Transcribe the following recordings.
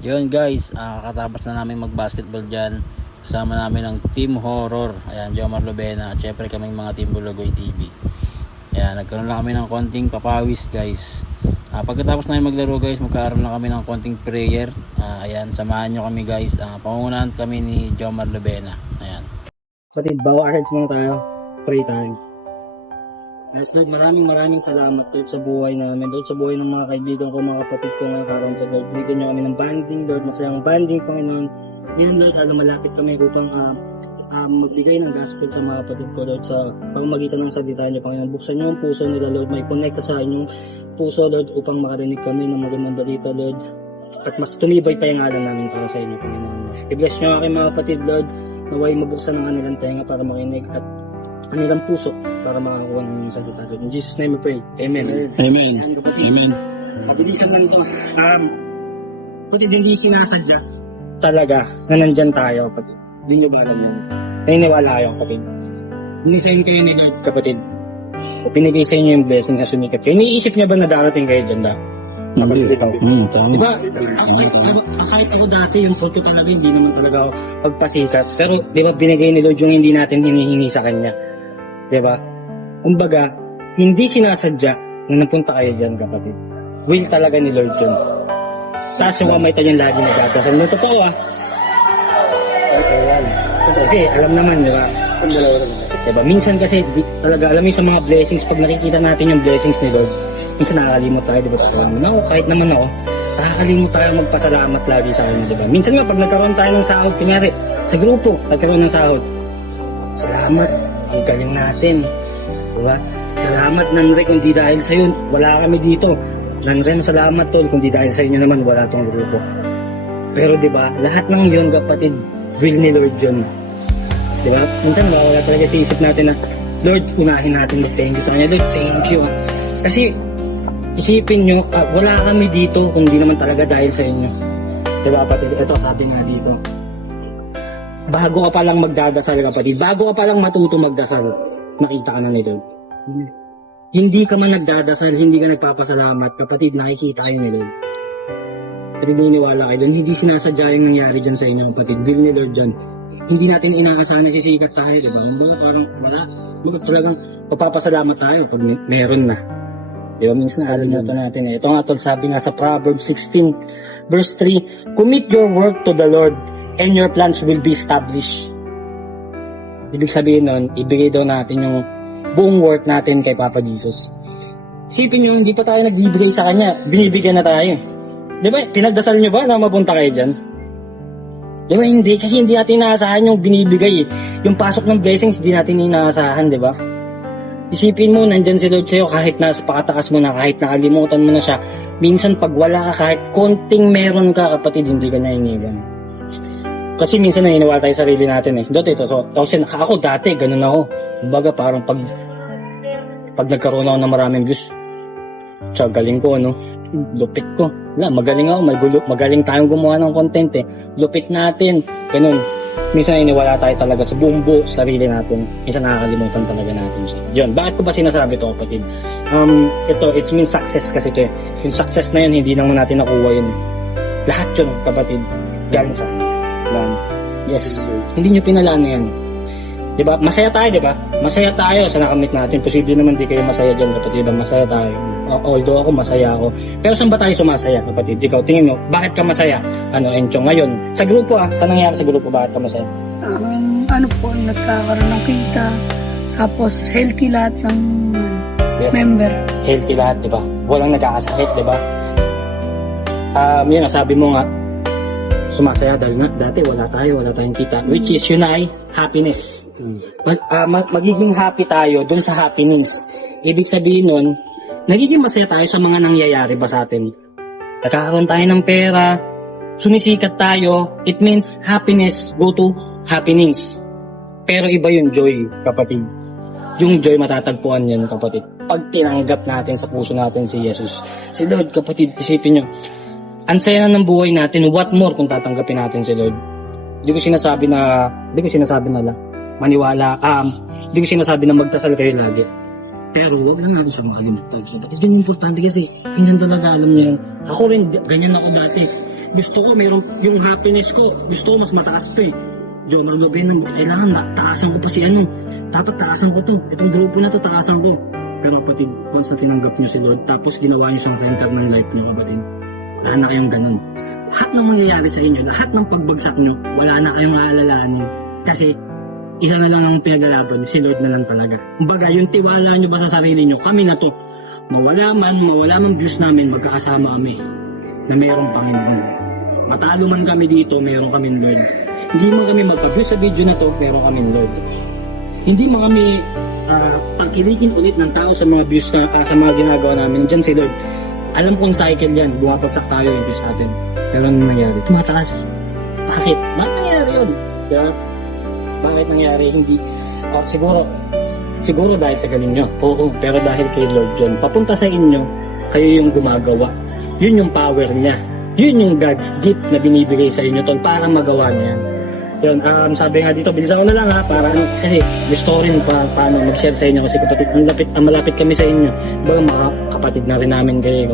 Yun guys, kakatapos na namin mag-basketball dyan. Kasama namin ang Team Horror. Ayan, Jomar Lubena. At syempre kaming mga Team Bulugoy TV. Ayan, nagkaroon lang kami ng konting papawis guys. Pagkatapos namin maglaro guys, magkaroon lang kami ng konting prayer. Ayan, samahan nyo kami guys. Pangunahan kami ni Jomar Lubena. Ayan. Kapatid, bow our heads muna tayo. Pray tayo. Yes, Lord, maraming salamat Lord sa buhay namin, Lord, sa buhay ng mga kaibigan ko, mga kapatid ko ngayong araw sa Lord. Bigyan niyo kami ng banding, Lord, masayang banding, Panginoon. Ngayon, Lord, malapit kami upang magbigay ng gospel sa mga kapatid ko, Lord, sa pamamagitan ng salita niyo, Panginoon. Buksan niyo ang puso nila, Lord, may connect ka sa inyong puso, Lord, upang makarinig kami ng magandang balita, Lord. At mas tumibay pa yung ngalan namin para sa inyo, Panginoon. I-bless niyo aking mga kapatid, Lord, naway mabuksan ang kanilang tenga para makinig at kanilang puso para makakuha ng salita. In Jesus' name we pray. Amen. Amen. Amen. Mabilisan man ito. Kapatid, hindi sinasadya talaga na nandyan tayo, kapatid. Hindi nyo ba alam yun? Naniniwala kayo, kapatid. Binisayin kayo ni Lord, kapatid. O binigay sa inyo yung blessing na sumikat kayo. Iniisip niya ba na darating kayo dyan na? Tama. Diba, kahit ako dati, yung thought ko talaga, hindi naman talaga ako pagpasikat. Pero, di ba, binigay ni Lord yung hindi natin hinihingi sa Kanya. Di ba? Kumbaga, hindi sinasadya na napunta kayo dyan, kapatid. Will talaga ni Lord yun. Tapos yung kamay tayo lagi nagkakasal. No, totoo Okay, yan. Kasi, alam naman, di ba? Diba? Minsan kasi, talaga, alam mo sa mga blessings, pag nakikita natin yung blessings ni Lord, minsan nakakalimot tayo, diba? Kahit naman ako, nakakalimot tayo magpasalamat lagi sa Kanya, diba? Minsan nga, pag nagkaroon tayo ng sahod, kunyari, sa grupo, nagkaroon ng sahod, salamat, ang galing natin, diba? Salamat, Nanre, kung di dahil sa'yo, wala kami dito. Nanre, salamat, tol, kung di dahil sa inyo naman, wala tong grupo. Pero diba, lahat ng yun, kapatid, will ni Lord yun. Diba? Minsan wala talaga sa isip natin na Lord, unahin natin mag-thank you sa Kanya. Lord, thank you. Kasi isipin nyo, wala kami dito kung di naman talaga dahil sa inyo. Diba kapatid? Ito sabi nga dito. Bago ka palang magdadasal kapatid, bago ka palang matuto magdasal, nakita ka na ni Lord. Hindi ka man nagdadasal, hindi ka nagpapasalamat, kapatid, nakikita kayo ni Lord. Pero niniwala kayo doon, hindi sinasadya yung nangyari dyan sa inyo kapatid. Will ni Lord dyan. Hindi natin inaasahan na sisikat tayo, di ba? Kumbaga parang wala. Kumbaga talagang papapasalamat tayo pag meron na. Di ba? Minsan alam nyo ito natin eh. Ito nga tol, sabi nga sa Proverbs 16 verse 3, commit your work to the Lord and your plans will be established. Ibig sabihin nun, ibigay daw natin yung buong work natin kay Papa Jesus. Isipin nyo, hindi pa tayo nagbibigay sa Kanya, binibigyan na tayo. Di ba? Pinagdasal nyo ba na mapunta kayo dyan? Di ba hindi? Kasi hindi natin inaasahan yung binibigay. Yung pasok ng blessings, hindi natin inaasahan, di ba? Isipin mo, nandyan si Lord sa'yo kahit nasa pakatakas mo na, kahit nakalimutan mo na siya. Minsan pag wala ka, kahit konting meron ka, kapatid, hindi ka nainigan. Kasi minsan naniniwala tayo sa sarili natin eh. Ito. So, ako dati, ganun ako. Kumbaga parang pag nagkaroon ako ng maraming views, galing ko, ano? Lupit ko. Magaling ako, magaling tayong gumawa ng content eh. Lupit natin. Ganun. Minsan iniwala tayo talaga sa buong buo sarili natin. Minsan nakakalimutan talaga natin siya. Yun. Bakit ko ba sinasabi ito, kapatid? It's mean success kasi ito eh. Yung success na yun, hindi naman natin nakuha yun. Lahat yun, kapatid. Galing sa lang. Yes. Hindi nyo pinalano yan. Diba? Masaya tayo, diba? Masaya tayo sa nakamit natin. Posible naman di kayo masaya dyan, kapatid. Masaya tayo. Although ako, masaya ako. Pero saan ba tayo sumasaya, kapatid? Ikaw, tingin mo, bakit ka masaya? Enchong, ngayon, sa grupo saan nangyari sa grupo, bakit ka masaya? Nagkakaroon ng kita. Tapos, healthy lahat ng member. Healthy lahat, diba? Walang nagkakasakit, diba? Yun, sabi mo nga, sumasaya dahil nga, dati wala tayong kita. Which is yun ay happiness. Magiging happy tayo dun sa happiness. Ibig sabihin nun, nagiging masaya tayo sa mga nangyayari ba sa atin. Nagkakaroon tayo ng pera, sumisikat tayo, it means happiness go to happenings. Pero iba yung joy, kapatid. Yung joy matatagpuan yan, kapatid. Pag tinanggap natin sa puso natin si Jesus. Si Lord, kapatid, isipin nyo, ang saya na ng buhay natin, what more kung tatanggapin natin si Lord? Hindi ko sinasabi na maniwala, hindi ko sinasabi na magdasal kayo lagi. Pero huwag lang natin siya makalimutan. Ito yung importante kasi minsan talaga alam niya. Ako rin, ganyan ako dati. Gusto ko, meron yung happiness ko. Gusto ko mas mataas pa eh. John, ang gabi na, kailangan taasan ko pa si ano. Dapat taasan ko to. Itong grupo na to, taasan ko. Pero kapatid, once na tinanggap niyo si Lord, tapos ginawa niyo siyang center ng life niyo, kapatid, wala na kayong ganun. Lahat ng mangyayari sa inyo, lahat ng pagbagsak niyo, wala na kayong aalalahanin. Kasi, isa na lang ang pinaglalaban, si Lord na lang talaga. Kumbaga, yung tiwala niyo ba sa sarili niyo, kami na to. Mawala man views namin, magkakasama kami na mayroong Panginoon. Matalo man kami dito, mayroong kami Lord. Hindi man kami magpa-view sa video na to, mayroong kami Lord. Hindi man kami pagkilikin ulit ng tao sa mga views na, sa mga ginagawa namin. Diyan si Lord. Alam kong cycle yan, bumapagsak tayo yung views natin. Pero anong nangyari? Tumataas. Bakit? Bakit nangyari yun? Diba? Bakit nangyari? Hindi. Siguro dahil sa galing nyo. Oo, pero dahil kay Lord yun. Papunta sa inyo, kayo yung gumagawa. Yun yung power niya. Yun yung God's gift na binibigay sa inyo tol para magawa niya. Yun, sabi nga dito, bilisan ko na lang ha, para kasi gusto ko rin paano mag-share sa inyo kasi kapatid, malapit kami sa inyo. Baga mga kapatid na rin namin kayo.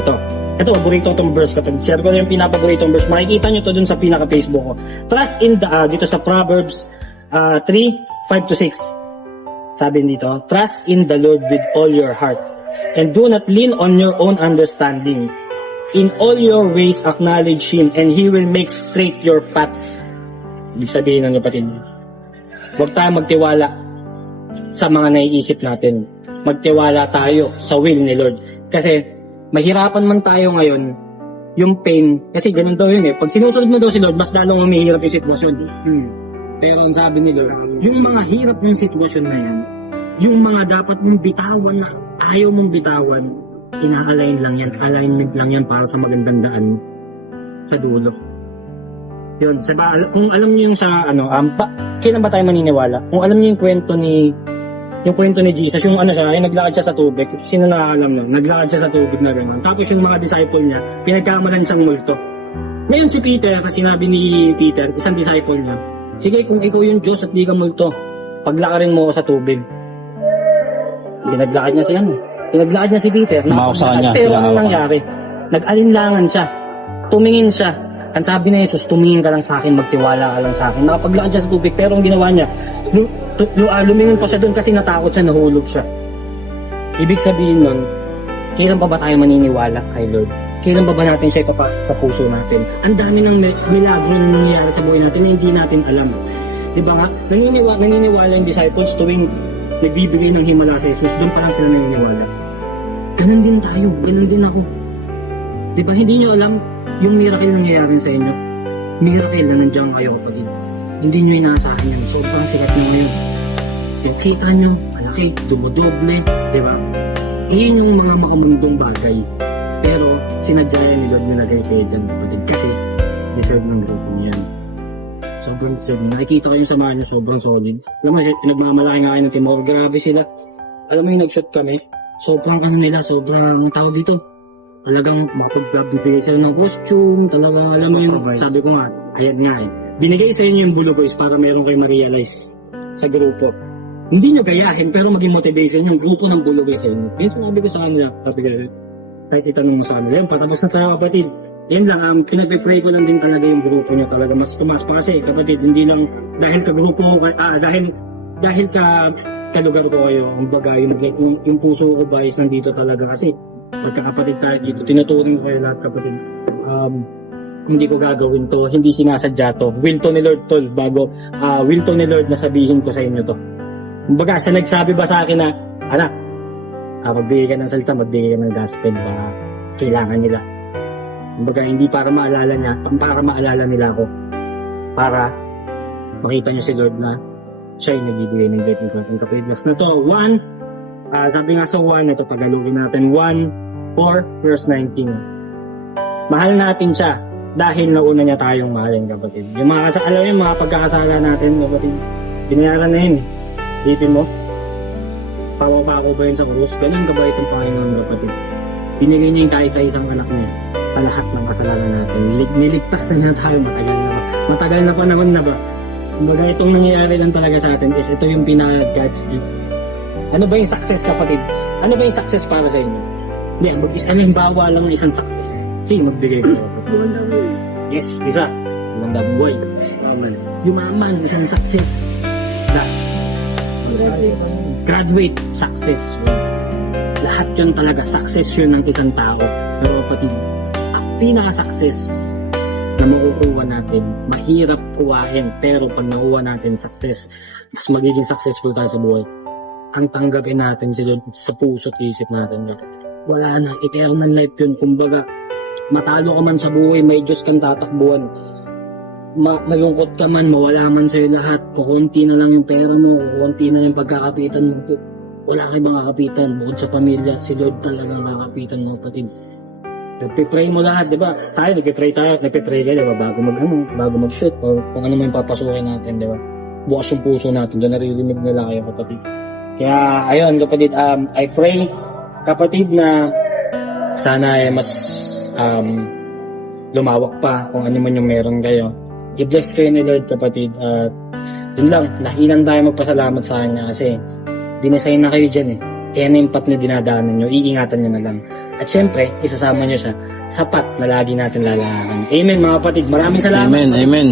Ito, paborito itong verse kapatid. Share ko na yung pinapaborito itong verse. Makikita nyo to dun sa pinaka-Facebook ko. Trust in the, dito sa Proverbs 3:5-6. Sabi dito, trust in the Lord with all your heart and do not lean on your own understanding. In all your ways acknowledge Him and He will make straight your path. Ibig sabihin ng kapatid, huwag tayo magtiwala sa mga naiisip natin. Magtiwala tayo sa will ni Lord. Kasi mahirapan man tayo ngayon, yung pain, kasi ganun daw yun eh. Pag sinusunod mo daw si Lord, mas lalong humihirap yung sitwasyon. Pero ang sabi ni Lord, yung mga hirap ng sitwasyon na yan, yung mga dapat mong bitawan na ayaw mong bitawan, ina-align lang yan, alignment lang yan para sa magandang daan sa dulo. Yun, kung alam niyo yung sa kailan ba tayo maniniwala? Kung alam niyo yung kwento ni Jesus, yung yung naglakad siya sa tubig, sino nakakalam nun? Naglakad siya sa tubig na gano'n. Tapos yung mga disciple niya, pinagkamalan siyang multo. Ngayon si Peter, sinabi ni Peter, isang disciple niya, sige kung ikaw yung Diyos at di ka multo, paglakarin mo ako sa tubig. Pinaglakad niya siya. Pinaglakad niya si Peter. Pero anong nangyari? Nag-alinlangan siya. Tumingin siya. Ang sabi na Jesus, tumingin ka lang sa akin, magtiwala ka lang sa akin. Nakapaglakad siya sa tubig, pero ang ginawa niya, lumingon pa siya doon kasi natakot siya, nahulog siya. Ibig sabihin nun, kailan pa ba tayo maniniwala kay Lord? Kailan pa ba natin siya ipapasok sa puso natin? Ang dami ng milagro na nangyayari sa buhay natin na hindi natin alam. Diba nga, naniniwala yung disciples tuwing nagbibigay ng himala sa Jesus, doon pa lang sila naniniwala. Ganon din tayo, ganon din ako. Diba, hindi nyo alam yung miracle na nangyayari sa inyo. Miracle na nandiyan kayo kapatid. Hindi nyo inaasahan yan. Sobrang sikat nyo ngayon. Yung kita nyo, malaki, dumodoble, diba? Iyon yung mga makamundong bagay. Pero, sinadya yan ni Lord nilagay kayo dyan kapatid. Kasi, deserve ng grupo niyan. Sobrang deserve. Nakikita ko yung samahan nyo, sobrang solid. Alam mo, nagmamalaki nga kayo ng Timor. Grabe sila. Alam mo yung nag-shoot kami, sobrang sobrang tao dito. Talagang makapagbibigay sila ng costume, talagang alam mo yung, sabi ko nga, ayan nga eh. Binigay sa inyo yung Bulo Boys para meron kayo ma-realize sa grupo. Hindi nyo gayahin, pero maging motivation yung grupo ng Bulo Boys sa inyo. Yan sinabi ko sa kanila, sabi ko, kahit itanong mo sa kanila, yan, patapos na tayo kapatid. Yan lang, pinag-pray ko lang din talaga yung grupo nyo talaga. Mas tumaas pa kasi kapatid, hindi lang dahil ka grupo, dahil ka lugar ko kayo, ang bagay, yung puso ko ba is nandito talaga kasi magkakapatid tayo dito, tinuturing ko kayo lahat kapatid. Hindi ko gagawin to, hindi sinasadya to. Will to ni Lord tol, will to ni Lord na sabihin ko sa inyo to. Kumbaga, siya nagsabi ba sa akin na, anak, magbigay ka ng salita, magbigay ka ng gospel, ba kailangan nila. Kumbaga, hindi para maalala niya, para maalala nila ako. Para makita niyo si Lord na siya yung nagbibigay ng great important kapatid. Na to, 1, sabi nga sa 1, ito tagalogin natin, 1:4 verse 19. Mahal natin siya dahil nauna niya tayong mahalin kapatid. Yung alam mo yung mga pagkakasala natin kapatid, binayaran na yun eh. Dipin mo, pako ba yun sa krus? Ganun ka ba itong Panginoon kapatid? Binigay niya yung kaisa-isang anak niya sa lahat ng kasalanan natin. Niligtas na niya tayo matagal na panahon na ba? Kumbaga itong nangyayari lang talaga sa atin is ito yung God's gift. Ano ba yung success, kapatid? Ano ba yung success para sa inyo? Hindi, halimbawa lang ng isang success. Sige, magbigay ko. Yes, isa. Magandang buhay. Yumaman, isang success. Plus, graduate, success. Lahat yun talaga, success yun ng isang tao. Pero kapatid, ang pinaka-success na makukuha natin, mahirap kuhain, pero pag nakuha natin success, mas magiging successful tayo sa buhay. Ang tanggapin natin sila sa puso at isip natin. Wala na, eternal life yun. Kumbaga, matalo ka man sa buhay, may Diyos kang tatakbuhan. Malungkot ka man, mawala man sa'yo lahat, kukunti na lang yung pera mo, kukunti na lang yung pagkakapitan mo. Wala kang ibang kakapitan, bukod sa pamilya, si Lord talaga ang kakapitan mo, kapatid. Nagpipray mo lahat, di ba? Tayo, nagpipray kayo, di ba? Bago mag-shoot, o kung ano man papasukin natin, di ba? Bukas yung puso natin, doon naririnig nila kayo, kapatid. Kaya, ayun, kapatid, I pray, kapatid, na sana ay mas lumawak pa kung ano man yung meron kayo. I-bless kayo ni Lord, kapatid, at yun lang, nahinan tayo magpasalamat sa Kanya kasi dinisign na kayo dyan eh. Kaya na yung path na dinadaanan nyo, iingatan nyo na lang. At syempre, isasama nyo siya sa path na lagi natin lalakaran. Amen, mga kapatid. Maraming salamat. Amen.